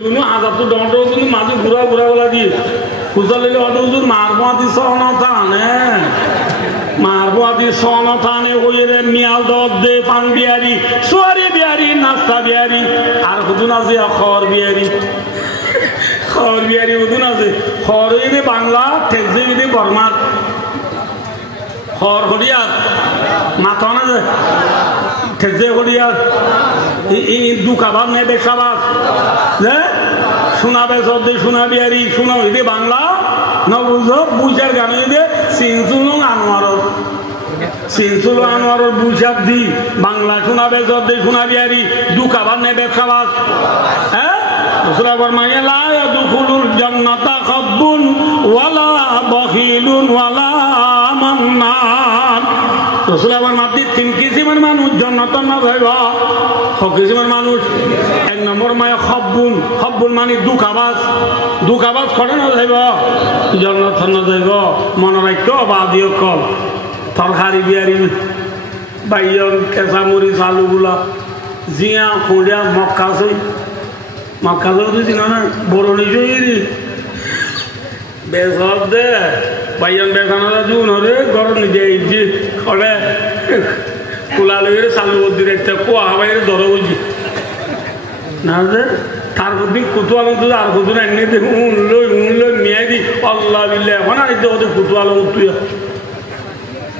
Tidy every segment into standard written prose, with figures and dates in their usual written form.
তুমি হাজার তো ডন্টো তুমি মাঝে ঘুরা ঘুরা বলা দিয়ে খুঁজালে অটো হুজুর মারবো আদি সহনা থানে মারবো আদি সহনা থানে ওই রে মিয়াল দদ দে পান বিহারি সোয়ারি বিহারি নাস্তা বিহারি আর হুজুন আছে খর বিহারি হুজুন আছে খর হইলে বাংলা ঠেকছে বিধি বর্মার খর হরিয়ার মাথা না যে ঠেকছে হরিয়ার দুখাবার নেবে সাবাস শোনাবে সদ্যে শোনাবি আর শোনা হইতে বাংলা ন বুঝো বুঝার গান হইতে সিনসুল আনোয়ার বুঝার দি বাংলা শোনাবে সদ্যে শোনাবি আর দুখাবার নেবে সাবাস হ্যাঁ দুখুলুল জান্নাতা খাব্বুন ওয়ালা বখিলুন ওয়ালা মান্নান রসুল আবার মাত্র 3 কিসিমের মানুষ জান্নাত না যাইবা কিসিমের মানুষ এক নম্বর মায়া খব্বুন মানে দুঃখাবাজ করে না যাইব জান্নাত না যাইব মনে রাখো বা দিও কল তরকারি বিয়ারি বাইয়ন কেঁচামরি চালুগুলা জিয়া খুঁড়িয়া মক্কা তো চিনো না বড় নিজেই বেসব দে বাইয়ন বেসানা জুন হরে গরম নিজে ইজি খড়ে কুলা লগে চালু বদি একটা কুয়া হাবাইরে ধরো বুঝি না যে তার প্রতি কুতুয়ালো তো আর কুতু না এনে দেখুন উনলই মিয়াই দি আল্লাহ বিল্লাহ এখন আর ওদের কুতুয়ালো তুই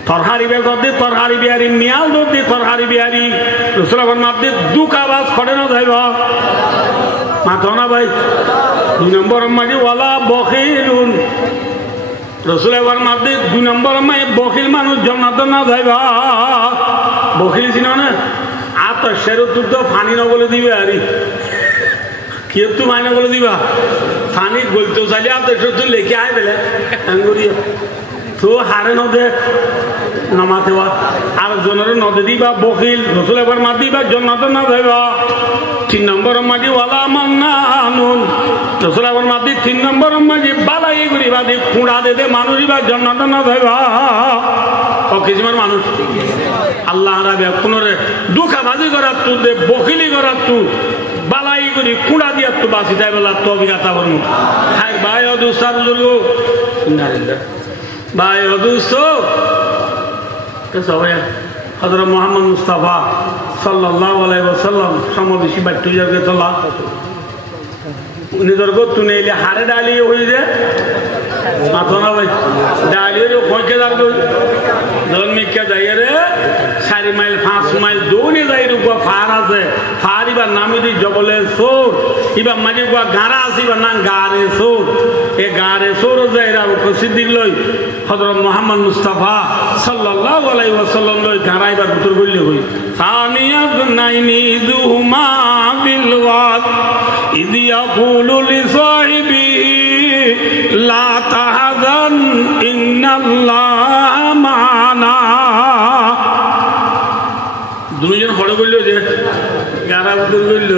তরহারি বেসব তরহারি বিহারি মিয়াল দে তরহারি বিহারি রসুলাবার মাপদে দুঃখাবাজ খড়ে না যাইব মাথা না ভাই 2 নম্বর মাঝে ওয়ালা বখিলুন রসুল এবার মাপদে 2 নম্বর মায়ে বখিল মানুষ জান্নাত না যাইবা বখিল ছিল না আতশের তো ফানি না বলে দিবে আরে কি একটু মাইনা বলে দিবা ফানি গলতে চাইলে আতশের তো লেখে আয় বেলে আঙ্গুরিয়া তো হারে নদে নামাতে আর জনের নদে দিবা বখিল রসুল এবার মাপ দিবা জান্নাত না যাইবা 3 নম্বর মাঝে ওয়ালা মান্নানুন রসুল এবার মাপ দি 3 নম্বর মাঝে বালাই করিবা দি খুঁড়া দে মানুষই জান্নাত না যাইবা কিসিমের মানুষ আল্লাহ রাবে কোনরে দুঃখাবাজি করার তু দে বখিলি করার তু বালাই করি খুঁড়া দিয়া তু বাসি যাই বেলা তো অভিজ্ঞতা করবো হাই ভাই অদুস্তা বুজুর্গ ভাই অদুস্ত সবাই হযরত মুহাম্মদ মুস্তাফা সাল্লাল্লাহু আলাইহি ওয়াসাল্লাম সমবেশী বাট্টু যাবে তোলা উনি দরগত তুনে এলে হারে ডালি হয়ে যায় মাথা না ভাই ডালি কয়কে যাবো জন্মিকা যাই রে 4 মাইল 5 মাইল দৌড়ে যাই রূপা ফার আছে ফার এবার নামি দি জবলে সোর এবার মাঝে গুয়া গাঁড়া আছে এবার নাম গাড়ে সোর এ গাড়ে সোর যাই রাবো সিদ্দিক লই হযরত মুহাম্মদ মুস্তাফা সাল্লাল্লাহু আলাইহি ওয়াসাল্লাম লই গাঁড়া এবার ভিতর করলে হই সানিয়াত নাইনি দুমা বিল ওয়াদ ইদ ইয়াকুলু লিসাহিবি লা তাহজান ইন্নাল্লাহ মা'ানা দুজন হড়ে বলল যে গাঁড়া বুতুর বলল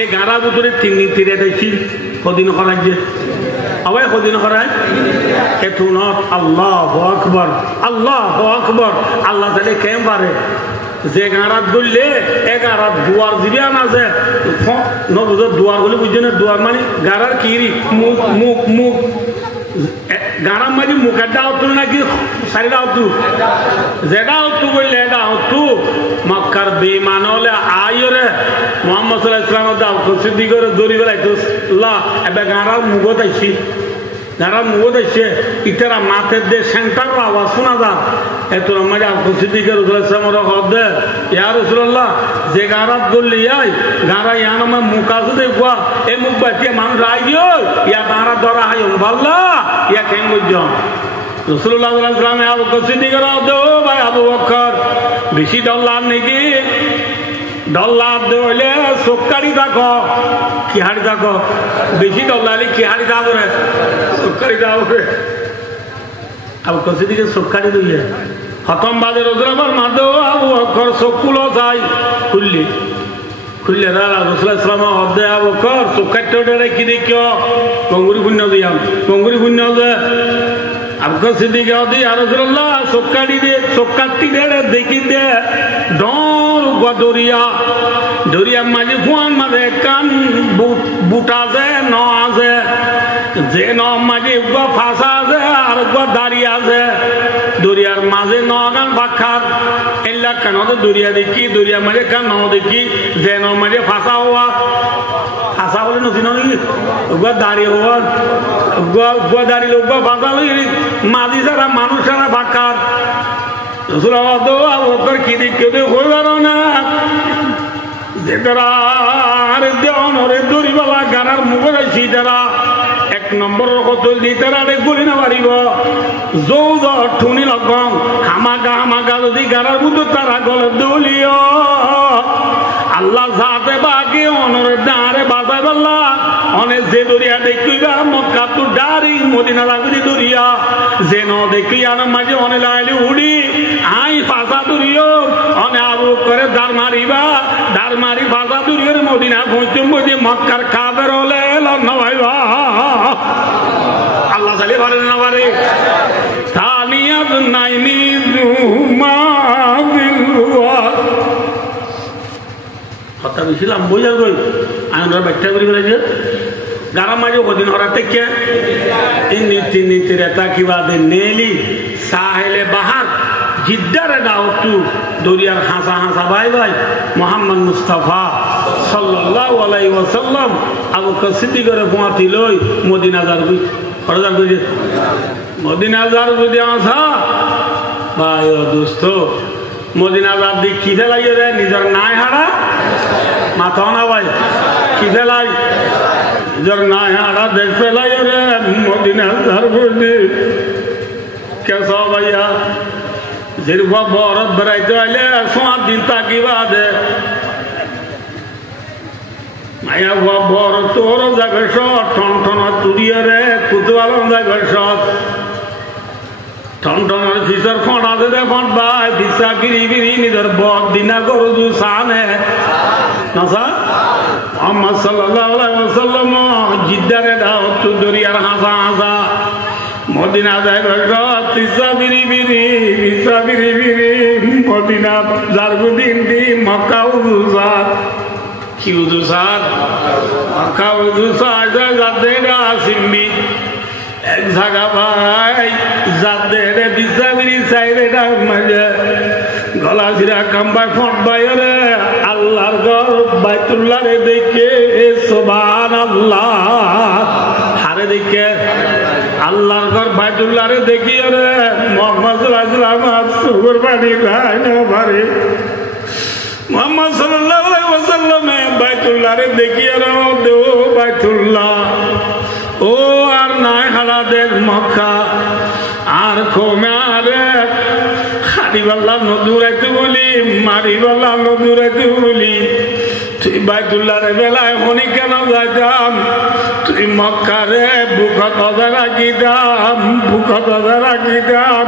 এই গাঁড়া বুতুরে তিরে দেখি কদিন করাই যে আবার কদিন করায় এতুনত আল্লাহু আকবার আল্লাহ তাহলে কেম পারে যে গাঁড়াত বললে এ গাঁড়াত দুয়ার দিবে আছে নবুজর দুয়ার বলে বুঝছে না দুয়ার মানে গাঁড়ার কিরি মুখ গাঁড়ার মাঝে মুখের ডাউতু নাকি সাইডা হতু যেটা হতু বললে এটা হতু মক্কার বেঈমান হলে আইরে মুহাম্মদ সাল্লাল্লাহু আলাইহি ওয়াসাল্লাম দাও সিদ্ধি করে দড়ি বেলাইতো আল্লাহ এবে গাঁড়ার মুখত আইছি গাঁড়ার মুখত আইছে ইতারা মাথের দে সেন্টার আওয়াজ শোনা যা এত আমাদের সিদ্দিক রাসূলুল্লাহ হদে ইয়া রাসূলুল্লাহ যে গাঁড়াত বললি আই গাঁড়া ইয়ান আমার মুখ আছে দেখবা এই মুখ বাতিয়ে মানুষ আইও ইয়া গাঁড়া ধরা হাই ভাল্লা ইয়া কেন বুঝছো রাসূলুল্লাহ সাল্লাল্লাহু আলাইহি ওয়াসাল্লাম আবু বকর সিদ্দিক রাদিয়াল্লাহু ও ভাই আবু বকর বেশি ডল্লা নাকি ডল্লা দইলে সক্কারি দেখো কি হাড়ি দেখো বেশি ডল্লালে কি হাড়ি দাও রে সক্কারি দাও রে আবু বকর সিদ্দিকের সক্কারি দইলে খতম বাজে রোজরাবার মাদো আবু বকর সকুলো যাই খুললে রাসূলুল্লাহ সাল্লাল্লাহু আলাইহি ওয়াসাল্লাম আবু বকর সক্কারি কি দেখিও কঙ্গুরি পুণ্য দিয়াম কঙ্গুরি পুণ্য দে আবু বকর সিদ্দিক রাদি ইয়া রাসূলুল্লাহ সক্কারি দে দেখি দে ডর দরিয়া দরিয়ার মাঝে ফুয়ান মাঝে কান বুট আছে ন আছে যে ন মাঝে ফাঁসা আছে আর দাঁড়িয়ে আছে দরিয়ার মাঝে নগান পাখার এলা কেন দরিয়া দেখি দরিয়ার মাঝে কান ন দেখি যে ন মাঝে ফাঁসা হওয়া ফাঁসা বলে নথিন নাকি দাঁড়িয়ে হওয়া দাঁড়িয়ে ফাঁসা লই মাঝি ছাড়া মানুষ ছাড়া পাখার কি দিকে হইবার না যে তারা দেওয়ানরে দড়িবালা গানার মুখে যাইছি তারা এক নম্বরের কতল দি তারা গুলি না পারিব যৌদ ঠুনি লগম হামাকা যদি গানার মধ্যে তারা গলে দলিও আল্লাহ সাথে বাকি অনরে ডাঁড়ে বাঁচাই পারলা অনেক যে দরিয়া দেখিবা মক্কা তো ডারি মদিনা লাগি দরিয়া যে ন দেখি আর মাঝে অনে লাগাইলে উড়ি আই ফাঁসা দরিও অনে আবু করে দাঁড় মারি ফাঁসা দরিয়ার মদিনা পৌঁছে মধ্যে মক্কার খাবার হলে লগ্ন ভাইবা আল্লাহ চালিয়ে পারে না পারে তানিয়াত নাইনি জুমা কথা বেশিলাম বোঝার গই আমি ব্যাখ্যা করি ফেলেছে গারাম মাঝে কদিন হরা থেকে নীতি রেতা কিবা দে নেলি সাহেলে বাহার জিদ্দারে দাওতু দরিয়ার হাসা ভাই মোহাম্মদ মুস্তাফা সাল্লাল্লাহু আলাইহি ওয়াসাল্লাম আবু বকর সিদ্দিকের ফুয়াতি লই মদিনা যারবি হরদার কই মদিনা যারবি আসা ভাই ও দোস্ত মদিনা যার দিক কি ফেলাই রে নিজের নাই হারা মাথা না ভাই কি ফেলাই নিজের নাই হারা দেখ ফেলাই রে মদিনা যারবি কেসা ভাইয়া যেরকম বরফ বেড়াইতে আইলে 5 দিন তাকিবা দে মায়া বর তোর যাবে সব টন তুড়িয়ে রে কুতুয়ালন যাবে সব টনটনের ফিসার ফোন আছে দে ফোন ভাই ফিসা ফিরি নিজের বর দিনা করু দু সানে নাসা মোহাম্মদ সাল্লাল্লাহু আলাইহি ওয়াসাল্লাম জিদ্দারে দাও তু দরিয়ার হাসা মদিনা যাইবে সব ফিসা ফিরি মদিনা জারগুদিন দি মক্কা উজুসার কি উজুসার মক্কা উজুসার যাদেরা সিম্মি এক জায়গা ভাই যাদের ফিসা ফিরি সাইডে মাঝে গলা জিরা কাম্বাই ফট বাইরে আল্লাহর ঘর বাইতুল্লাহ রে দেখে সুবহানাল্লাহ হারে দেখে আল্লাহর ঘর বাইতুল্লাহ রে দেখি রে মোহাম্মদ সাল্লাল্লাহু আলাইহি ওয়াসাল্লাম বাড়ি যায় না পারে মোহাম্মদ সাল্লাল্লাহু আলাইহি ওয়াসাল্লাম বাইতুল্লাহ রে দেখি রে দেও বাইতুল্লাহ ও আর নাই হালাদের মক্কা আর কমারে খাড়িবাল্লা নদুরাইতে বলি মারিবাল্লা নদুরাইতে বলি তুই বাইতুল্লাহর বেলায় হনি কেন যাইতাম তুই মক্কারে বুকত রাখিতাম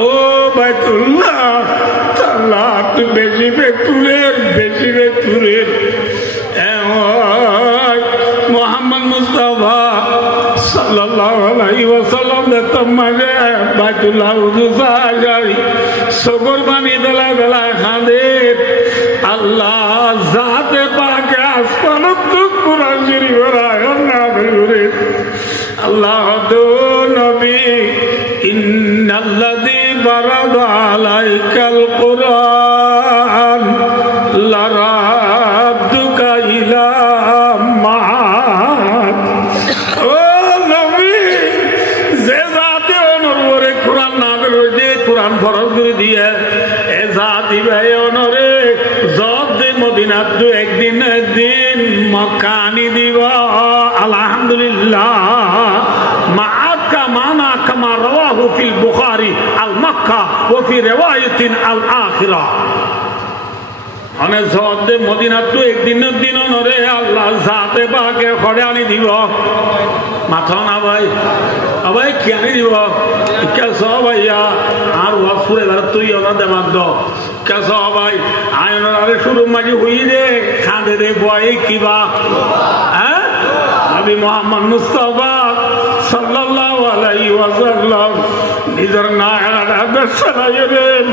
ও বাইতুল্লাহ আল্লাহ তুই বেশি বেতুরের মোহাম্মদ মুস্তাফা সাল্লাল্লাহু আলাইহি ওয়াসাল্লাম তোমারে বাইতুল্লাহ উজুসা যাই সগর পানি বেলায় খাঁদে আল্লাহ জাতে পাকে আসমানত তো কুরআন শরীফ রায়না বেরে আল্লাহ তো নবী ইন্নাল্লাযী ফারাদা আলাইকাল কুরআন লারাদুকা ইলা মাআদ ও নবী যে জাতে অনুরে কুরআন না বেরে কুরআন ফরজ করে দিয়ে এ জাতি ভাই অনুরে মদিনা তো একদিন মক্কা আনি দিব আলহামদুলিল্লাহ মাআদ কা মানা কামা রাওয়াহু ফিল বুখারী আল মক্কা ওয়া ফি রিওয়ায়াতিন আল আখিরা অনেক সদে মদিনা তো একদিন নরে আল্লাহ সাথে পাকে খড়ে আনি দিব মাথা না ভাই কি আনি দিব কেস ভাইয়া আর ওয়াসুরে তুই ওনা দেবাক দ কেস ভাই আয়নার আরে শুরু মাঝে হই রে খাঁদে রে বয়ে কিবা হ্যাঁ নবী মুহাম্মদ মুস্তাফা সাল্লাল্লাহু আলাইহি ওয়াসাল্লাম নিজের নায়রা বেশাইরেন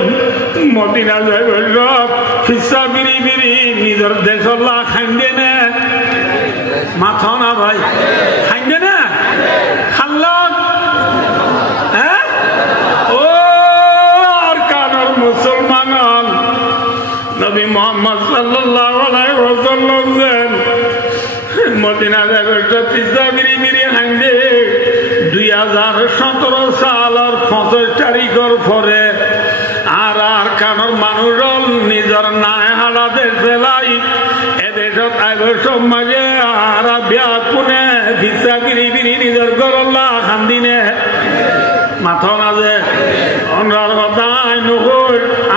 মদিনা যাইবেন রব ফিসা বিরি বিরি নিজের দেশল্লাহ খাইন্দে না মাথা না ভাই খাইন্দে না খাল্লান হ্যাঁ ও আর কানার মুসলমান নবী মুহাম্মদ সাল্লাল্লাহু আলাইহি ওয়াসাল্লাম মদিনা যাইবেন ফিসা বিরি বিরি খাইন্দে 2017 সালের 25 তারিখের পরে আর আর কানোর মানুষ নিজের নাই হালা দেশলাই এদেশত আইবের সমাজে আর বিয়া কোনে ভিসা বিরি বিরি নিজের গরল্লা খান্দিনে মাথা না যে অন্যার কথা আই নকর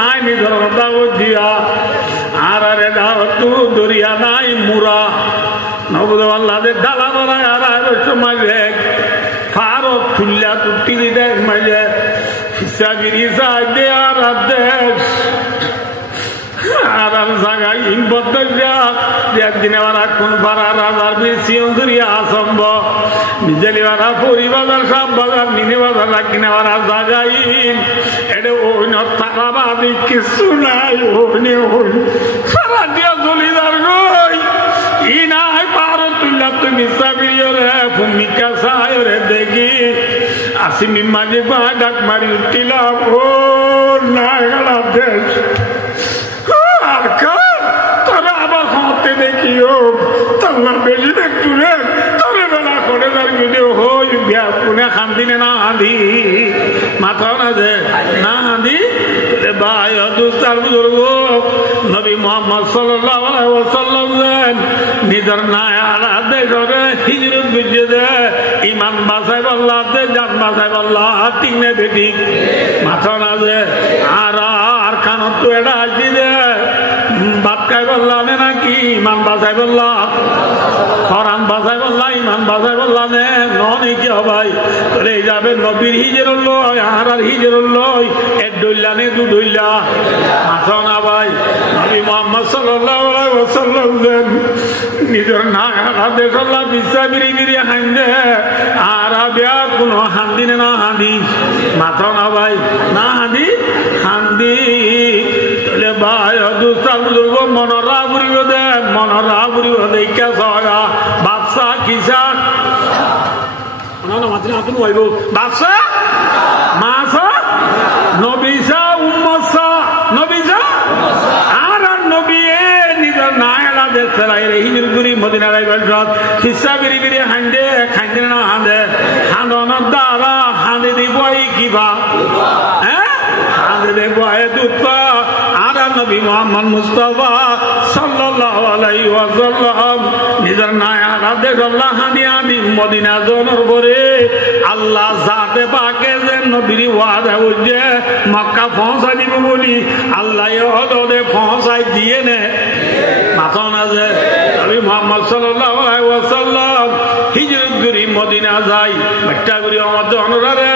আই নিজের কথা দিয়া আর আরে দাওয়াতু দরিয়া নাই মুরা নবদ আল্লাহদের ডালা ধরায় আর আইবের সমাজে ফারত তুল্লা তুটি দিদের মাঝে ফিসা বিরি সাইডে আর দেশ আর জায়গায় ইনবদ্ধ একদিন আবার কোন পাড়া রাজার বেশি অন্তরিয়া আসম্ভ নিজেলি বাধা পরিবাজার সব বাজার মিনে বাজার কিনে বারা জায়গায় এটা ওইন থাকাবাদি কিছু নাই ওইনে ওই সারা দিয়া জলিদার গই ই নাই পারো তুল্লা তুমি সাবিরে ভূমিকা সায়রে দেখি আসিমি মাঝে বা ডাক মারি উঠিলাম ও নাই গেলা দেশ তারা আবার খাওয়াতে দেখিও তাল্লা বেশি দেখতু রে তবে বেলা করে তার ভিডিও হই বিয়া কোনে খান্দিনে না হাঁদি মাথা না দে না হাঁদি ভাই দুস্তার বুজুর্গ নবী মুহাম্মদ সাল্লাল্লাহু আলাইহি ওয়াসাল্লাম নিজের নায়ারা দেশরে হিজরত বুঝে দে ইমান বাঁচাই বললা দে জান বাঁচাই বললা ঠিক নে বেঠিক মাথা না দে আর খানত তো এটা আসি দে ভাত খাই বললা নে নাকি ইমান বাঁচাই বললা খরান বাঁচাই বললা ইমান বাঁচাই বললা নে ননি কি ভাই তোরে যাবে নবীর হিজর লয় আর হিজর লয় এক দইলা নে দু দইলা মাথা না ভাই নবী মুহাম্মদ সাল্লাল্লাহু আলাইহি ওয়াসাল্লাম নিজের নায়রা দেশল্লা বিছা বিরি বিরি হাইন্দে আর বিয়া কোনো হান্দিনে না হাঁদি মাথা না ভাই না হাঁদি হান্দি তাহলে ভাই দুস্তার বুজুর্গ মনরা বুড়িব দে মনরা বুড়িব দেখা সয়া বাদশা কিসা বাদশা মাসা নবিসা উম্মসা নবিসা আর নবী নিজের নায়লা দেশ রে হিজর গুরি মদিনা রাইবার সব শিষ্যা বিরি বিরি হাঁদে খাইতে না হাঁদে হাঁদনের দ্বারা হাঁদে দিব কিবা হ্যাঁ হাঁদে দেব দুধ আর নবী মুহাম্মদ মুস্তাফা সাল্লাল্লাহু আলাইহি ওয়াসাল্লাম নিজের নায়রা দেশ আল্লাহ হাঁদি আনি মদিনা জনের পরে আল্লাহ জাতে পাকে যে নবীর ওয়াদা হচ্ছে মক্কা পৌঁছা দিব বলি আল্লাহ ওদের পৌঁছাই দিয়ে নে মাথা না যে নবী মুহাম্মদ সাল্লাল্লাহু আলাইহি ওয়াসাল্লাম হিজরত করি মদিনা যায় একটা করি আমাদের অনুরারে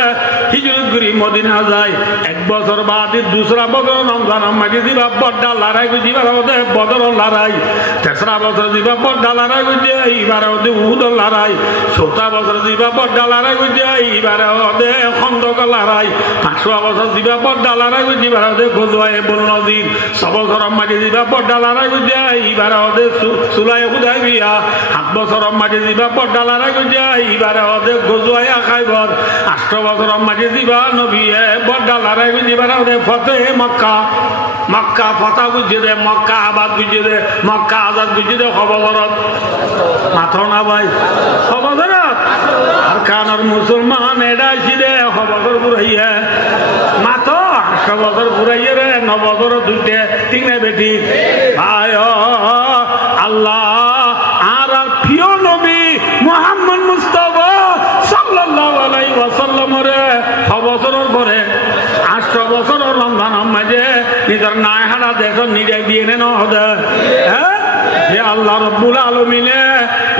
হিজরত করি মদিনা যায় এক বছর বাদে দুসরা বছর রমজান মাঝে দিবা বড্ডা লড়াই দিবার ওদের বদর লড়াই তেসরা বছর দিবা বড্ডা লড়াই বুঝে এইবার ওদের উহুদ লড়াই চৌথা বছর দিবা বড্ডা লড়াই বুঝে এইবার ওদের খন্দক লড়াই 500 বছর দিবা বড্ডা লড়াই বুঝে এবার ওদের গজওয়ায়ে বনদিন 6 বছর মাঝে দিবা বড্ডা লড়াই বুঝে এইবার ওদের সুলায়ে হুদাইবিয়া 7 বছর মাঝে দিবা বড্ডা লড়াই বুঝে এইবার ওদের গজওয়ায়ে খাইবার 8 বছর মাঝে দিবা নবী বড্ডা লড়াই বুঝে এবার ওদের ফতে মক্কা মক্কা ফতা বুঝে দে মক্কা আবাদ বুঝে দে মক্কা আজাদ বুঝে দে খবরত মাথা না ভাই খবরত আর কানার মুসলমান এটা আসি দে খবর বুড়াইয়া মাথা 8 বছর বুড়াইয়া রে 9 বছর দুইটে ঠিক না বেটি ভাই আল্লাহ আর প্রিয় নবী মুহাম্মদ মুস্তাফা সাল্লাল্লাহু আলাইহি ওয়াসাল্লাম রে বছরের পরে 8 বছর রমজান মাঝে নিজের নাই হারা দেশ নিজে দিয়ে নেন হ্যাঁ আল্লাহ রব্বুল আলামিনে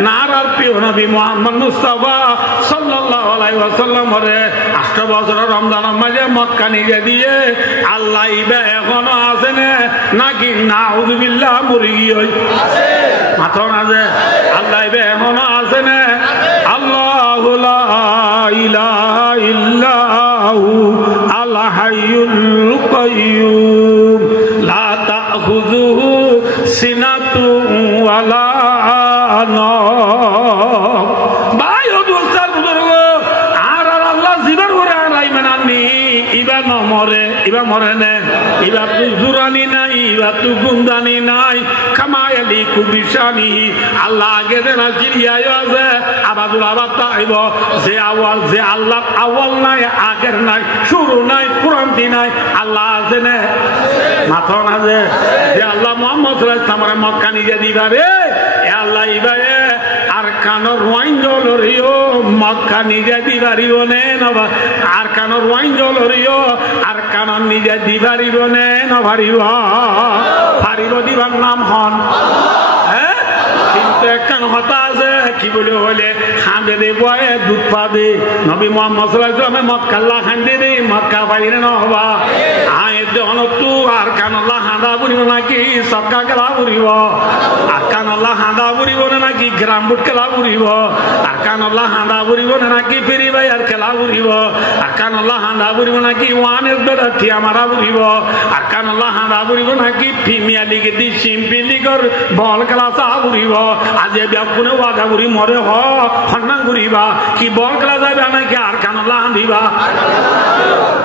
নারার প্রিয় নবী মুহাম্মদ মুস্তাফা সাল্লাল্লাহু আলাইহি ওয়াসাল্লাম রে 8 বছর রমজান মাঝে মক্কা নিয়ে দিয়ে আল্লাহ ইবা এখনো আছে নাকি নাউযুবিল্লাহ মুরগি হই মাথা না যে আল্লাহ ইবা এখনো আছে আল্লাহু লা ইলাহা ইল্লাহু আল হাইয়ুল কাইয়্যুম লা তাখুযুহু সিনাতুন ওয়ালা নাওম। ভাই ও দোস্তার বুজুর্গ, আর আল্লাহ জিবার করে আলাই মানানি ইবা নমরে ইবা মরে নে, ইবা তু জুরানি নাই, ইবা তু গুন্দানি নাই, খামায়ালি কুবিশানি। আল্লাহ আগে যে না চিড়িয়ায় আছে আবাদুল আবাদ তাইব, যে আওয়াল যে আল্লাহ আওয়াল নাই, আগের নাই, শুরু নাই, কুরান্তি নাই, আল্লাহ আছে নে মাথা না যে আল্লাহ মোহাম্মদ সাল্লাল্লাহু আলাইহি ওয়াসাল্লাম মক্কা নিজে দিবারে আল্লাহ ইবারে আর কানোর ওয়াইন জলরিও মক্কা নিজে দিবারিব নে নবা, আর কানোর ওয়াইন জলরিও আর কানোর নিজে দিবারিব নে নভারিব পারিব দিবার নাম হন। হ্যাঁ, কিন্তু একখান কথা আছে কি বলে হলে হাঁদে দে বয়ে দুধ পাবে। নবী মোহাম্মদ সাল্লাল্লাহু আলাইহি ওয়াসাল্লাম মক্কাল্লাহ হাঁদে দে মক্কা পাইরে না হবা আয়েতে অনতু আর কানাল্লাহ হাঁদা বুড়িব নাকি সক্কা গেলা বুড়িব, আর কানাল্লাহ হাঁদা বুড়িব নাকি গ্রাম বুট খেলা বুড়িব, আর কানাল্লাহ হাঁদা বুড়িব নাকি ফেরি ভাই আর খেলা বুড়িব, আর কানাল্লাহ হাঁদা বুড়িব নাকি ওয়ান এস বেড়া থিয়া মারা বুড়িব, আর কানাল্লাহ হাঁদা বুড়িব নাকি প্রিমিয়ার লিগে দি সিম্পি লিগর বল খেলা চা বুড়িব। আজ এ ব্যাকুনে ওয়াদা বুড়ি মরে হন্না ঘুরিবা কি বল খেলা যাবে নাকি আর কানাল্লাহ হাঁদিবা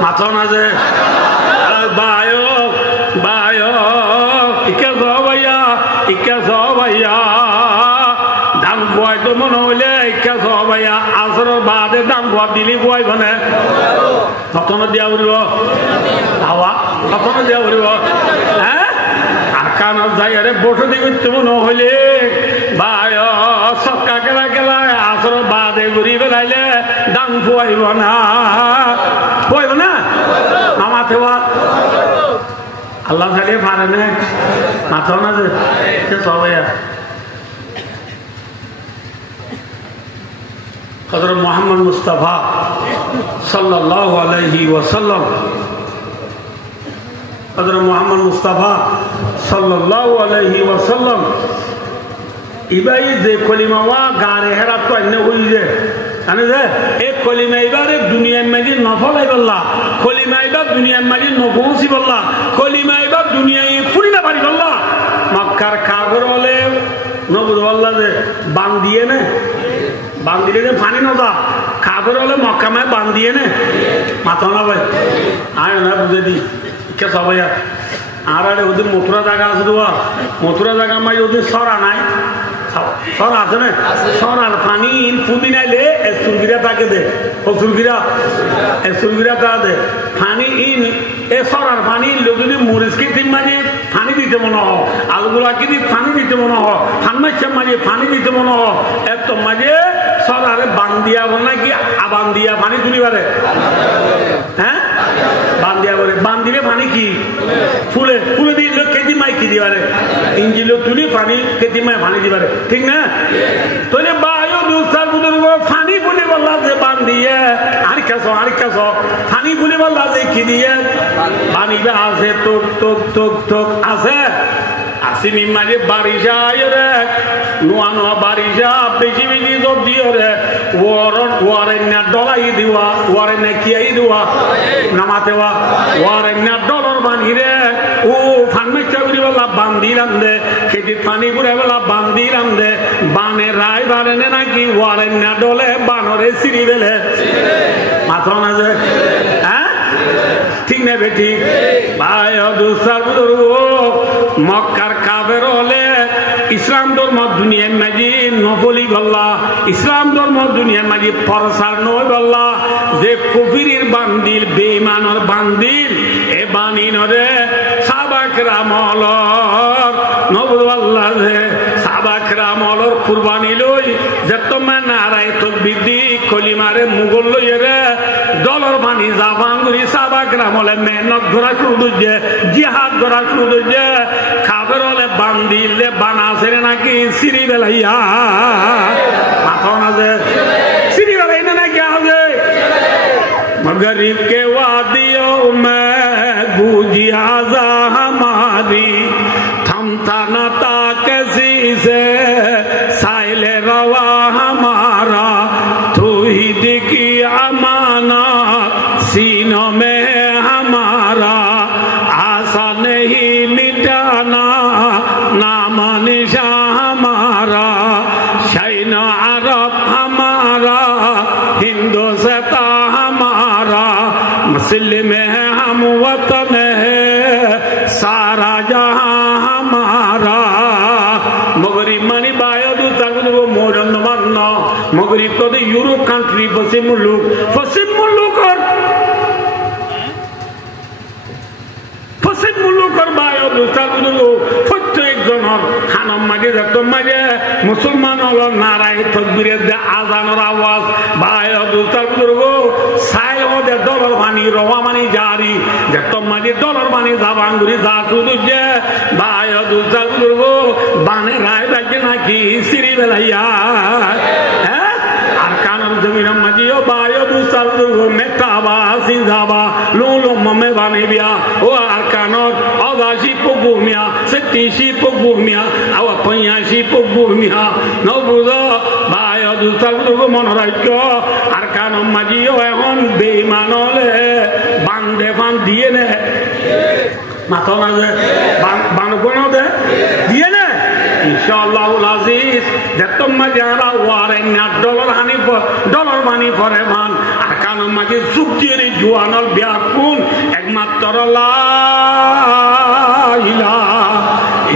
মাথা না যে বায়ো বায়ো ইকে ভাইয়া ইকে ভাইয়া দাম খুয়াই তো মনে হইলে ইকে ভাইয়া আসর বাদে দাম খুয়া দিলি খুয়াই মানে তখন দিয়া উড়িব হাওয়া তখন দিয়া উড়িব। হ্যাঁ, আর কানত যাই আরে বসে দিবি তো মনে হইলে বায় সক্কা কেলা কেলা আসর বাদে ঘুরি বেলাইলে দাম খুয়াইব না, খুয়াইব না মামাতে আল্লাহ চালিয়ে পারে না মাথা না যে সবাই। হযরত মুহাম্মদ মুস্তাফা সাল্লাল্লাহু আলাইহি ওয়াসাল্লাম, হযরত মুহাম্মদ মুস্তাফা সাল্লাল্লাহু আলাইহি ওয়াসাল্লাম ইবাই যে কলিমা ওয়া গারে হেরাত তো আইনে হই যে জানে যে এই কলিমা এবারে দুনিয়ার মাঝে নফলাই বললা, কলিমা এবার দুনিয়ার মাঝে নফসি বললা, কলিমা এবার দুনিয়ায় পুরি না পারি বললা। মক্কার কাগর বলে নবুদ বললা যে বান দিয়ে নে, বান দিলে যে পানি নদা কাগর বলে মক্কা মায় বান দিয়ে নে মাথা না ভাই আয় না বুঝে দি কে সবাই। আর আরে ওদের মথুরা জায়গা আছে দেওয়া, মথুরা জায়গা মাই ওদের সরা নাই, সর আছে না সরার পানি ফুদি নাইলে সুরগিরা তাকে দে সুরগিরা তা দে পানি ইন এ সরার পানি যদি মরিচকে তিন মাঝে পানি দিতে মনে হয়, আলুগুলা কিনি পানি দিতে মনে হয়, ফানমাইছেন মাঝে পানি দিতে মনে হয়, এত মাঝে সরারে বান দিয়া বল নাকি আবান দিয়া পানি তুলি পারে। হ্যাঁ, বান দিয়া বলে বান দিলে পানি কি ফুলে ফুলে দিলে কেজি মাই কি দিবারে ইঞ্জিল তুলি পানি কেজি মাই পানি দিবারে ঠিক না। তাহলে বায়ু দুস্তার বুজুর্গ পানি ফুলে বললা যে বান দিয়ে আর কাছ পানি ফুলে বললা যে কি দিয়ে পানি আছে তোক তোক তোক তোক আছে আসিনি মাঝে বারিশা রে নোয়া নোয়া বারিশা বেশি বেশি জব দিয়ে রে ওয়ারেন্না ডলাই দিওয়া ওয়ারেন্না কিয়াই দিওয়া নামাতে ওয়ারেন্না ডলার বানি রে ও ফানমেচা করি বলা বান্দিলাম দে খেতি পানি ঘুরে বলা বান্দিলাম দে বানে রায় বারেনে নাকি ওয়ারেন্না ডলে বানরে সিঁড়ি বেলে মাথা না যে। হ্যাঁ, ঠিক না বেটি ভাই দুসার মক্কার কাবের হলে ইসলাম ধর্ম দুনিয়ার মাঝি নফলি বললা, ইসলাম ধর্ম দুনিয়ার মাঝি প্রসার নয় বললা, যে কুফিরির বান্দিল বেঈমানের বান্দিল এ বানি নরে সাবাক রামলর নবুল আল্লাহ যে সাবাক রামলর কুরবানি লই যে তোমার নারায় তকবীর দি কলিমারে মুগল লইয়ে রে ডলর বানি জাবাঙ্গুরি সাবাক রামলে মেহনত ধরা শুরু যে জিহাদ ধরা শুরু যে খাবার হলে বান্দিলে বানাছে নাকি সিঁড়ি বেলাইয়া মাথা না যে সিঁড়ি বেলাই না নাকি আছে गरीब के वादियों में गूंजी आजा हमारी थमता न था किसी से साइले रवा हमारा तू ही दिखी हिंदुस्ता हमारा मुस्लिम है हम वतन है सारा जहां हमारा मगरिब मानी बायो दो ताकत वो मोरन मानना मगरिब तो दे यूरोप कंट्री पश्चिम मुल्क और बायो दो ताकत वो प्रत्येक जनर हानम मागे जतो मागे मुसलमान और नाराय तकबीर दे आजान और आवाज बायो दो ताकत वो साय हो दे डॉलर वानी रवा मानी जारी जतो मागे डॉलर वानी जाबांगुरी जातु दुजे बायो दो ताकत वो बाने राय बागे ना की सिरी बेलाया जमीन मजियो बायो दूसर मेटाबा सिंधाबा लोलो ममे बाने बिया ओ आरकानो आवाशी पुगुमिया सतीशी पुगुमिया आवा पंयाशी पुगुमिया नो बुझो बायो दूसर मनोराज्य आरकानो मजियो এখন বেঈমানলে বান্দে বান দিয়ে নে মাথা না যে বানগোনো দে দিয়ে নে इंशाअल्लाह अजीज जतम मजारा वारे ना डॉलर मानी फरे मान आकान मागे सुबजेरी जुआनल ब्याकुन एकमात्र ला इलाहा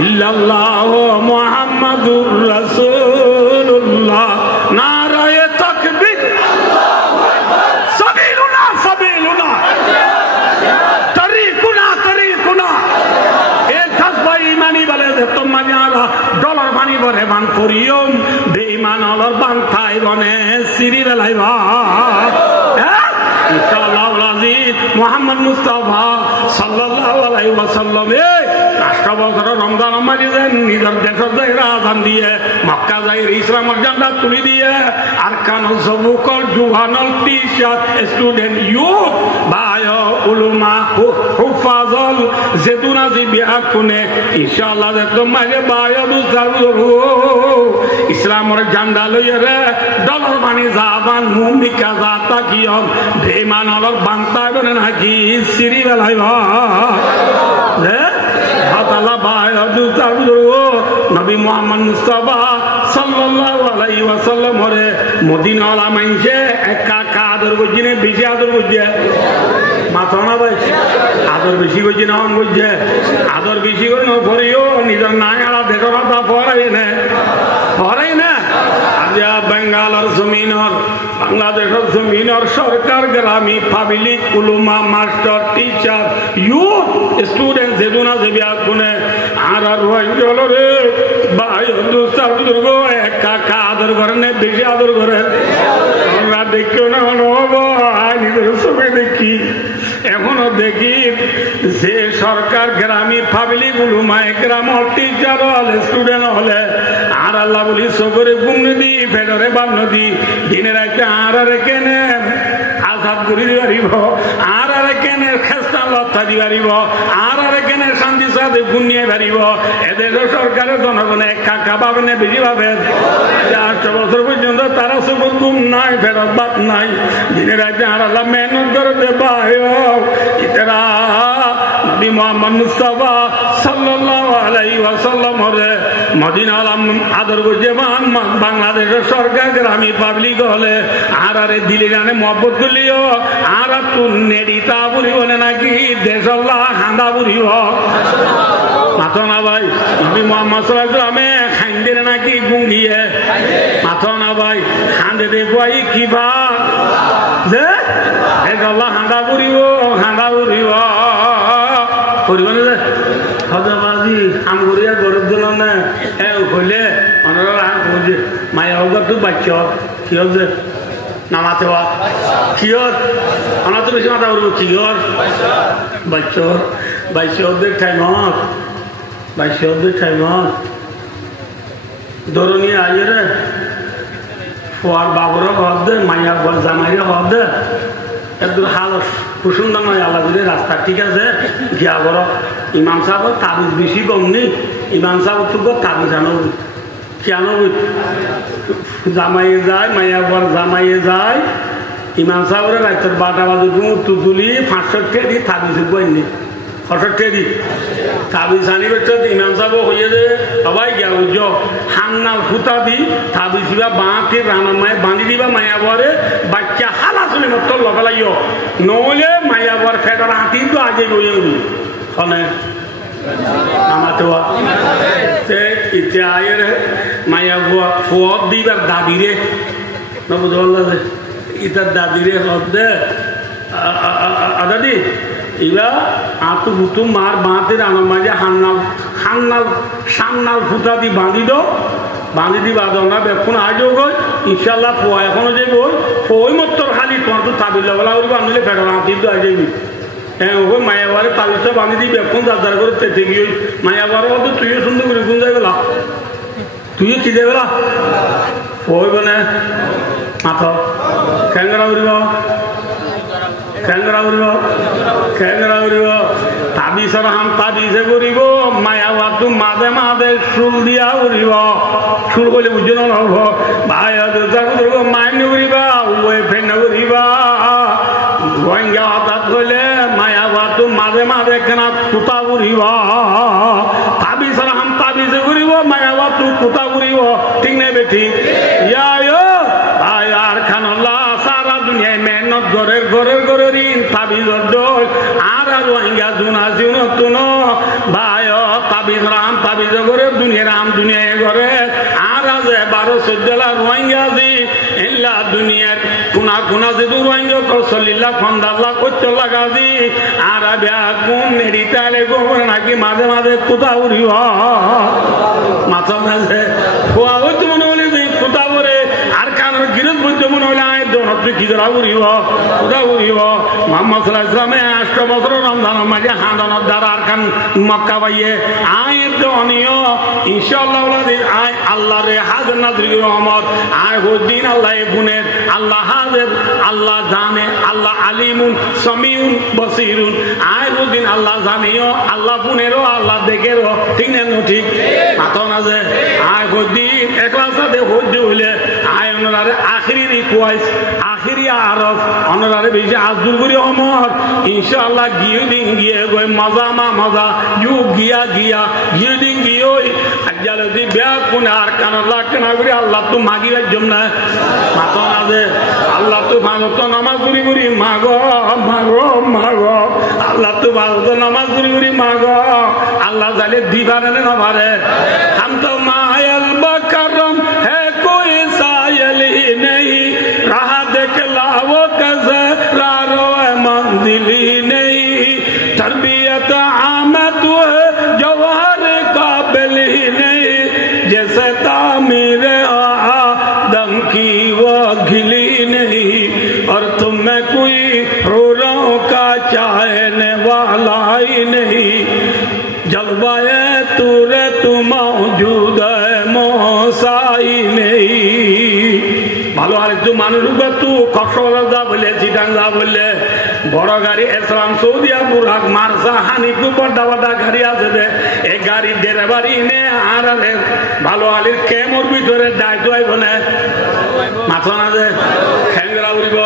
इल्लल्लाह मुहम्मदुर रासूलुल्लाह नाराए तकबीर सबीलुना सबीलुना तरीकुना ए तस्बा ईमानी वाले जतम मजारा डॉलर बानी बरे बान करियम बेईमान अलर बान थाई बने सिरी बेलाइबा इंशाअल्लाह अजीज मुहम्मद मुस्तफा सल्लल्लाहु अलैहि वसल्लम राष्ट्र बছর রমজান মাসে নিজের দেশের জায়গা আজান দিয়ে মক্কা যাই ইসলামের ঝান্ডা তুলি দিয়ে আর কান সবুকল জুহানল টিশার্ট স্টুডেন্ট ইউথ বায়ো উলুমা হুফাজল জেতুনা জিবিয়া কোনে ইনশাআল্লাহ একদম মাঝে বায়ো দুসার ইসলামের ঝান্ডা লইয়া রে ডলার বানি জাবান মুমিকা জাতা কিয়ম বেঈমান অলর বান্তা বনে নাকি সিরি বেলাইবা Allah bayo dutar Nabi Muhammad Mustafa sallallahu alaihi wasallam ore Medina wala manche ekka ador gojine beshi ador gojje matona bhai ador beshi gojje na on gojje ador beshi gojje no poriyo nidar nagala dekora ta forai ne aja Bengalar zaminor Bangladeshor zaminor sarkar grami public ulama master teacher youth students zeduna zebiya kune arar roinjolo re bayo dustar durgo ekka ador korne beshi ador kore আমরা দেখো না নিজের চোখে দেখি এখনো দেখি যে সরকার Grami public উলুমায়ে গ্রাম teacher হলে স্টুডেন্ট হলে আর আল্লাহ বলি চোখরে ঘুম নদী ফেডরে বান নদী দিনের একটা আর কেনে আজাদ করে দিবারিব আর কেনে খেস্তান লতা দিবারিব আর কেনে শান্তি সাথে গুনিয়ে বাড়িব এদের সরকারের জনগণে কাকা পাবেন বেশি পাবেন 8 বছর পর্যন্ত তারা চোখ ঘুম নাই ফেরত বাদ নাই দিনের রাতে আর আল্লাহ মেহনত করে দেবা ইতরা নবী মুহাম্মদ মুস্তাফা সাল্লাল্লাহু আলাইহি ওয়াসাল্লাম রে মদিনা আলম আদর করছে বাংলাদেশের সরকার গ্রামী পাবলিক হলে আর দিলে জানে মহব্বত করলিও আর তুই নেড়িতা বুড়িব নাকি দেশল্লাহ হাঁদা বুড়িব মাথো না ভাই নবী মুহাম্মদ সাল্লাল্লাহু আলাইহি ওয়াসাল্লামে খাইন্দের নাকি গুঙ্গিয়ে মাথো না ভাই হাঁদে দেখবাই কিবা যে দেশল্লাহ হাঁদা বুড়িব করিব না হজবাজি আমগুড়িয়া গরিব দিল না হইলে অনারা বুঝে মায়া হোক তো বাচ্চ কি হচ্ছে নামাতে হওয়া কিয়র আমার তো বেশি মাথা বলবো কিয়র বাইশদের টাইমত ধরনীয় আইয়ে রে ফোয়ার বাবুর হব দে মাইয়া বল জামাইরে হব দে একদম হালত সুন্দর নয় আল্লাহ যদি রাস্তা ঠিক আছে গিয়া বড় ইমাম সাহেব তাবিজ বেশি কম নেই ইমাম সাহেব তো তাবিজ আনো কেন জামাইয়ে যায় মাইয়া বল জামাইয়ে যায় ইমাম সাহেবের রাতের 12টা বাজে তুলি 500 টাকা দিয়ে তাবিজ বইনি 500 টাকা দিয়ে তাবিজ আনি বেটা ইমাম সাহেব হইয়ে দে সবাই গিয়া বুঝ হান্নাল ফুতা দি তাবিজ দিবা বাঁকে রানা মায়ে বাঁধি দিবা মায়া বরে বাচ্চা আমি মতো লগালাইও নহলে মায়াবার ফেটার হাতি তো আজে বইয়ে হনে আমাতে ইচ্ছে আয়ের মায়া ফুয়াদ দিবার দাদিরে না বুঝতে পারল ইতার দাদিরে হদ্দে দাদি ইবা আতু ফুতু মার বাঁধে রানার মাঝে হান্নাল সান্নাল ফুটা দি বাঁধি দো বাঁধি দি বাঁধো না বেক্ষণ আজও গই ইনশাল্লাহ ফোয়া এখনো যে বই ফই মত্তর খালি তোমার তো তাবিল লগলা উঠবো আনলে ফেরো হাতি তো আজেবি হ্যাঁ ওই মায়াবারে তাবিলটা বাঁধি দি বেক্ষণ দাদার করে তেতে গিয়ে মায়াবার বলতো তুইও সুন্দর করে কোন যাবে না তুইও কি যাবে না ফই মানে মাথা ক্যাংরা উড়িব খেংরা উড়িব তাবিজর হাম তাবিজে করিব মায়াবাতু মাঝে মাঝে চুল দিয়া উড়িব চুল বলে বুঝে নহব ভাই উড়িব মাইনে উড়িবা ওই ফেনে উড়িবা রোহিঙ্গা হঠাৎ হইলে মায়াবাতু মাঝে মাঝে কেনা কুতা উড়িব তাবিজর হাম তাবিজে করিব মায়াবাতু কুতা উড়িব ঠিক নেই বেঠি ইয়া ভাই আর খানল্লা সারা দুনিয়ায় মেহনত ঘরের ঋণ তাবিজর দোল আর রোহিঙ্গা জুনা জিউন ভাই তাবিজ রাম তাবিজ করে দুনিয়া রাম দুনিয়ায় ঘরে আর আছে 12-14 লাখ রোহিঙ্গা জি এল্লা দুনিয়ার কোনা যে রোহিঙ্গা কসলিল্লা ফন্দাল্লা করতে লাগা দি আর কোন নেড়িতালে গোবর নাকি মাঝে মাঝে কোথা উড়িব মাথা মাঝে খোয়া হইতে মনে হলে কোথা করে আর কানের গিরত বলতে মনে হলে আয় দোনত কি ধরা উড়িব কোথা উড়িব মোহাম্মদ সাল্লাল্লাহু আলাইহি ওয়াসাল্লামে 8 বছর রমজানের মাঝে হাঁদানোর দ্বারা আর কান মক্কা বাইয়ে আয় দনীয় ইনশাআল্লাহ আয় আল্লাহ রে হাজার নাজরি রহমত আয় হদিন আল্লাহ গুনের আল্লাহ হাজার আল্লাহ জানে আল্লাহ আলিমুন সামিউন বসিরুন আয় হদিন আল্লাহ জানিও আল্লাহ গুনেরও আল্লাহ দেখেরও ঠিক না ঠিক মাথা না যে আয় হদিন একলা সাথে হদি হইলে আয় ওনারে আখিরি রিকোয়েস্ট আখিরি আরফ ওনারে বেশি আজদুর করি অমর ইনশাআল্লাহ গিয়ে গই মজা ইউ গিয়া দিন গিয়ে আজ্জালদি বিয়া কোন আর কানাল্লাহ কেনা করি আল্লাহ তো মাগিবার জন্য মাথা না যে আল্লাহ তো ভালো তো নামাজ করি মাগো আল্লাহ তো ভালো তো নামাজ করি মাগো আল্লাহ জালে দিবারে না পারে হাম তো মায়াল বকরম হে কোই সায়েল হি নেই রাহ দেখলা वो कज़रा रोए मंजिल ही नहीं तरबियत आमद है जवाहर काबिल ही नहीं जैसे तामीर आदम की वो घिली नहीं और तुम में कोई रूरों का चाहने वाला ही नहीं जलवाए तूरे तू मौजूद है मोसाई नहीं ভালো আরেকটু মানুষ তু কক্সবাজার যা বললে চিটাং যা বললে বড় গাড়ি এসলাম সৌদিয়া বুড়াক মারসা হানিকু বড্ডা গাড়ি আছে যে এই গাড়ির ড্রাইভার ইনে আর ভালো আলির কেমর ভিতরে দায়িত্ব আইব না মাথা না যে খেংরা উড়িব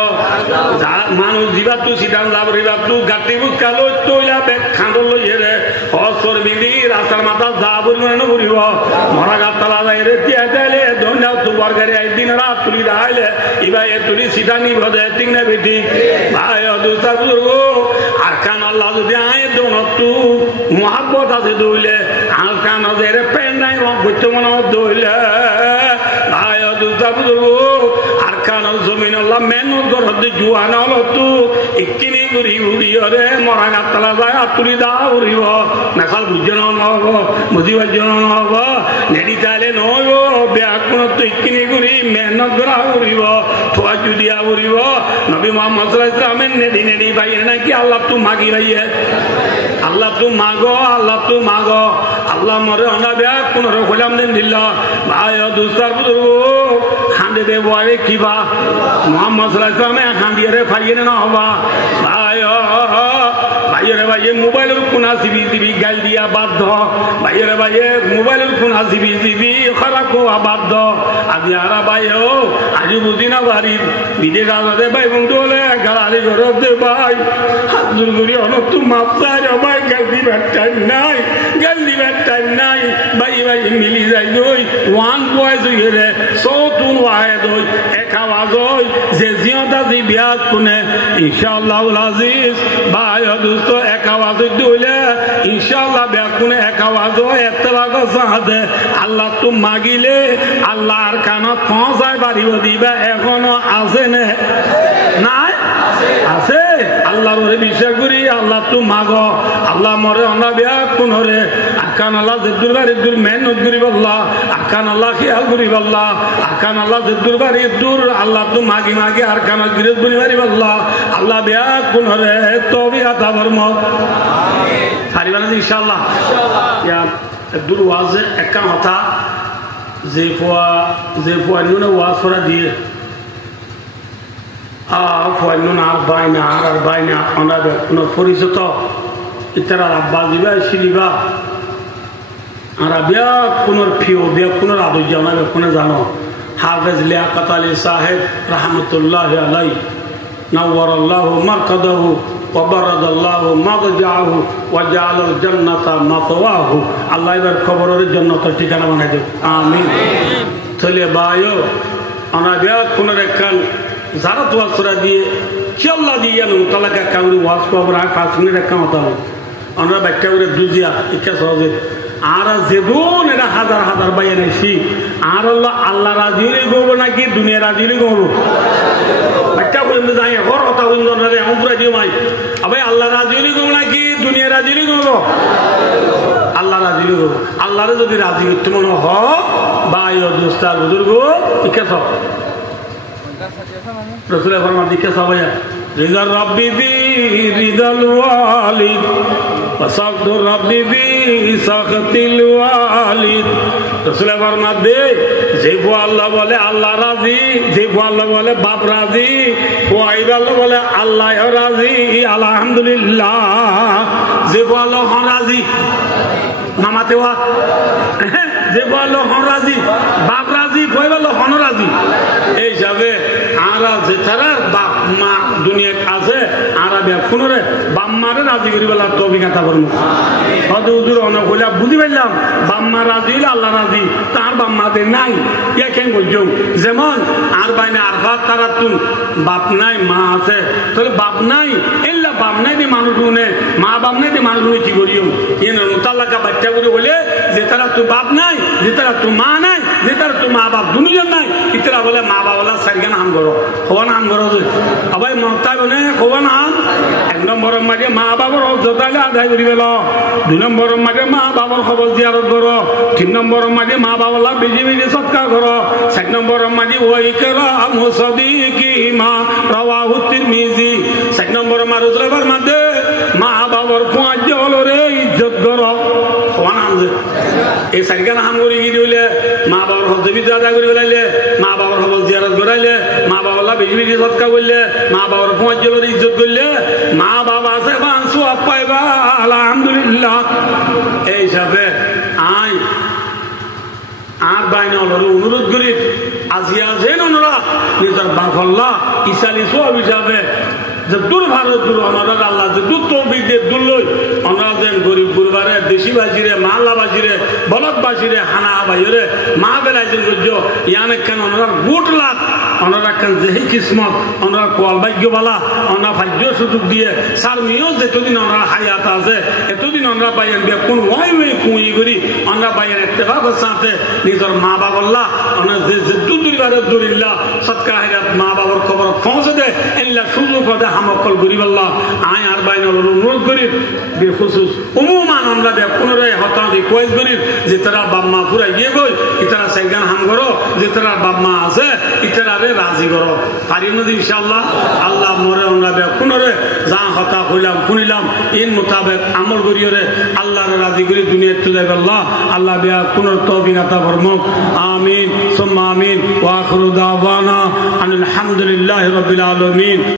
মানুষ দিবা তু চিটাং যাব রিবা তু গাড়ি বুঝকালো তৈলা বেগ খাঁদর লইয়ে রে হসর বিধি রাস্তার মাথা যা বলব না উড়িব মরা গাতলা যাই রে তিয়া যাইলে ধন্যাও তু বর্গারে একদিন রাত তুলি আইলে ইবা এ তুলি সিধা নিবদে ঠিক না বেটি ভাই দুসা বুজুর্গ আর কান আল্লাহ যদি আয় দোনত তু মোহাব্বত আছে দইলে আর কান আছে রে পেন নাই রং করতে মনে দইলে ভাই দুসা বুজুর্গ আর কান জমিন আল্লাহ মেহনত করতে জুয়ান হলো তু ইকিনি গুরি উড়িও রে মরা গাতলা যায় তুলি দা উড়িব নাকাল বুঝন নহব বুঝিবার জন্য নহব নেড়ি তাইলে নহব ব্যাকুণ তো ইকিনি গুরি মেহনত করা উড়িব থোয়া জুদিয়া উড়িব নবী মুহাম্মদ সাল্লাল্লাহু আলাইহি ওয়াসাল্লাম নেড়ি ভাইয়ে নাকি আল্লাহ তু মাগি ভাইয়ে আল্লাহ তু মাগো আল্লাহ মরে অনা ব্যাকুণ রে গোলাম দিন দিল ভাই দুস্তার বুজুর্গ খান্দে দে বয়ে কিবা মুহাম্মদ সাল্লাল্লাহু আলাইহি ওয়াসাল্লাম খান্দিয়ে রে ফাইয়ে না হবা ভাই ভাইয়ের ভাইয়ে মোবাইলের কোনা জিবি গাল দিয়া বাধ্য ভাইয়ের ভাইয়ে মোবাইলের কোনা জিবি খারাপো বাধ্য আজি আরা ভাইও আজি বুঝি না বাড়ি বিদেশ আজাদে ভাই বন্ধুলে গাড়ি ঘরত দে ভাই হাত জোর করি অনত মাপসার ভাই গালি ব্যাটার নাই ভাই মিলি যাই দই ওয়ান বয়েস হইয়ে রে সৌতুন ওয়াহেদ হই এক আওয়াজ হই যে জিয়তা জি বিয়াত কোনে ইনশাআল্লাহুল আজিজ ভাই দোস্ত এক আওয়াজ দিলে ইনশাআল্লাহ বিয়াত কোনে এক আওয়াজ এতবাগ সাদে আল্লাহ তো মাগিলে আল্লাহর কানত পৌঁছায় বাড়িও দিবা এখনো আছে না নাই আছে আল্লাহর বিশ্বাস করি আল্লাহ তো মাগো আল্লাহ মরে আমরা বিয়াত কোনরে আকান আল্লাহ জিদ্দুর বাড়ি দূর মেহনত করি আল্লাহ আকান আল্লাহ খেয়াল করি আল্লাহ আকান আল্লাহ জিদ্দুর বাড়ি দূর আল্লাহ তো মাগি মাগি আর কান গিরত বলি বাড়ি আল্লাহ আল্লাহ বিয়াত কোনরে তৌফিক আতা ফরমাও সারিবানা ইনশাআল্লাহ ইয়া দূর ওয়াজে একটা কথা যে ফোয়া নুনে ওয়াজ করা দিয়ে ফোয়ানুন আর বাইনা ওনাদের কোনো পরিচিত ইতারা আব্বা দিবা শিলিবা আর বিয়া কোনোর ফিও বিয়া কোনোর আদর্য ওনাদের কোনো জানো হাফেজ লিয়াকত আলী সাহেব রহমতুল্লাহ আলাই নওয়ার আল্লাহ মারকাদাহু وبرد الله مضجعه وجعل الجنة مثواه الله এবার খবরের জান্নাতের ঠিকানা বানাই দেব আমিন তলে বায়ো আমরা বিয়া কোনোর একখান যারা তো আসরা দিয়ে কি আল্লাহ দিয়ে মুতালাকা কাউরি ওয়াজ কবর আর 5 মিনিট একটা মত আমরা ব্যাখ্যা করে দুজিয়া ইচ্ছা সহজে আর যেবন এটা হাজার হাজার বাইয়ে নাইছি আর আল্লাহ রাজি হলে গব নাকি দুনিয়া রাজি হলে গব ব্যাখ্যা করে যাই হর কথা বন্ধুরা আমরা দিও মাই আবে আল্লাহ রাজি হলে গব নাকি দুনিয়া রাজি হলে গব আল্লাহ রাজি হলে গব আল্লাহরে যদি রাজি হইতে মনে হ বাইও দোস্তার বুজুর্গ ইচ্ছা সব রসুলের ফরমান দিকে সবাই রিজাল রাব্বি বি রিজাল ওয়ালিদ ওয়াসাকতু রাব্বি বি সাখতিল ওয়ালিদ রসুলের ফরমান দে যে আল্লাহ বলে আল্লাহ রাজি যে আল্লাহ বলে বাপ রাজি ওয়াইদ আল্লাহ বলে আল্লাহ রাজি আলহামদুলিল্লাহ যে আল্লাহ রাজি মামাতে ওয়া যে আল্লাহ রাজি বাপ রাজি কই বলো হন রাজি এই যাবে আরা যে তারা বাপ মা দুনিয়া আছে আরা বিয়া কোনরে বাপ মারে রাজি করি বলা তৌফিক আতা করমু হয়তো হুজুর অনেক হইলা বুঝি পাইলাম বাপ মা রাজি হইলে আল্লাহ রাজি তার বাপ মাদের নাই ইয়া কেন বলছো যেমন আর বাইনে আরফাত তারা তুন বাপ নাই মা আছে তাহলে বাপ নাই এল্লা বাপ নাই দিয়ে মানুষ শুনে মা বাপ নাই দিয়ে মানুষ শুনে কি করিও ইয়ে মুতাল্লাকা বাচ্চা করে বলে যে তারা তো বাপ নাই যে তারা তো মা নাই যে তারা তো মা বাপ দুজন নাই ইতরা বলে মা বাবা সারিগান হাম করো খোয়ান হাম করো আবার মমতা বলে খোয়ান হাম 1 নম্বর মাঝে মা বাবার জোতালে আদায় করি পেল 2 নম্বর মাঝে মা বাবার খবর জিয়ারত করো 3 নম্বর মাঝে মা বাবা বেশি বেশি সৎকার করো 4 নম্বর মাঝে ওই কেরা মুসাদিকি মা রাওয়াহু তিরমিজি 4 নম্বর মারুজের মধ্যে মা বাবার পাঁচ জলরে ইজ্জত করো খোয়ান হাম এই সারিগান হাম করি কি দিলে মা বাবার হজবি আদায় করি পেলাইলে মা বাবার খবর জিয়ারত করাইলে মা বাবা বেশি বেশি সৎকার করলে মা বাবার পাঁচ জলের ইজ্জত করলে মা বাবা আছে বাঁচু পাইবা আলহামদুলিল্লাহ এই হিসাবে আর বাইনা অনুরোধ করি আজিয়া যেন ওনারা নিজের বাফল্লা ইসালি সব হিসাবে যে দূর ভারত দূর ওনারা আল্লাহ যে দূর তৌফিক দিয়ে দূর লই ওনারা যেন গরিব গুরবারে দেশিবাসীরে মাল্লাবাসীরে বলদবাসীরে হানা বাইরে মা বেলায় যেন করছ ইয়ান কেন ওনারা গুট লাখ ওনারা কেন যেহি কিসমত ওনারা কোয়াল ভাগ্যবালা ওনারা ভাগ্য সুযোগ দিয়ে সার মেয়েও যেতদিন ওনারা হায়াত আছে এতদিন ওনারা বাইন দিয়ে কোন ওয়াই কুঁই করি ওনারা বাইন ইত্তেফাকের সাথে নিজের মা বাবাল্লাহ ওনারা যে দুরিবারে দুরিল্লাহ সৎকার হায়াত মা বাবার খবর পৌঁছে দেয় এনিলা সুযোগ দেয় হামকল গরিব আল্লাহ আয় আর বাইন অনুরোধ করি বেখুসুস উমুমান আমরা দেখ পুনরায় হতাদি কোয়েস করি যে তারা বাপ মা পুরা গিয়ে গই ইতারা সাইগান হাম করো যে তারা বাপ মা আছে ইতারারে রাজি করো পারি নদী ইনশাআল্লাহ আল্লাহ মরে আমরা দেখ পুনরে যা হতা হইলাম শুনিলাম ইন মোতাবেক আমল করিওরে আল্লাহর রাজি করি দুনিয়াতে তুলে আল্লাহ আল্লাহ বিয়া পুনর তৌফিক আতা ফরমাক আমিন সুম্মা আমিন ওয়া আখিরু দাওয়ানা আলহামদুলিল্লাহি রাব্বিল আলামিন।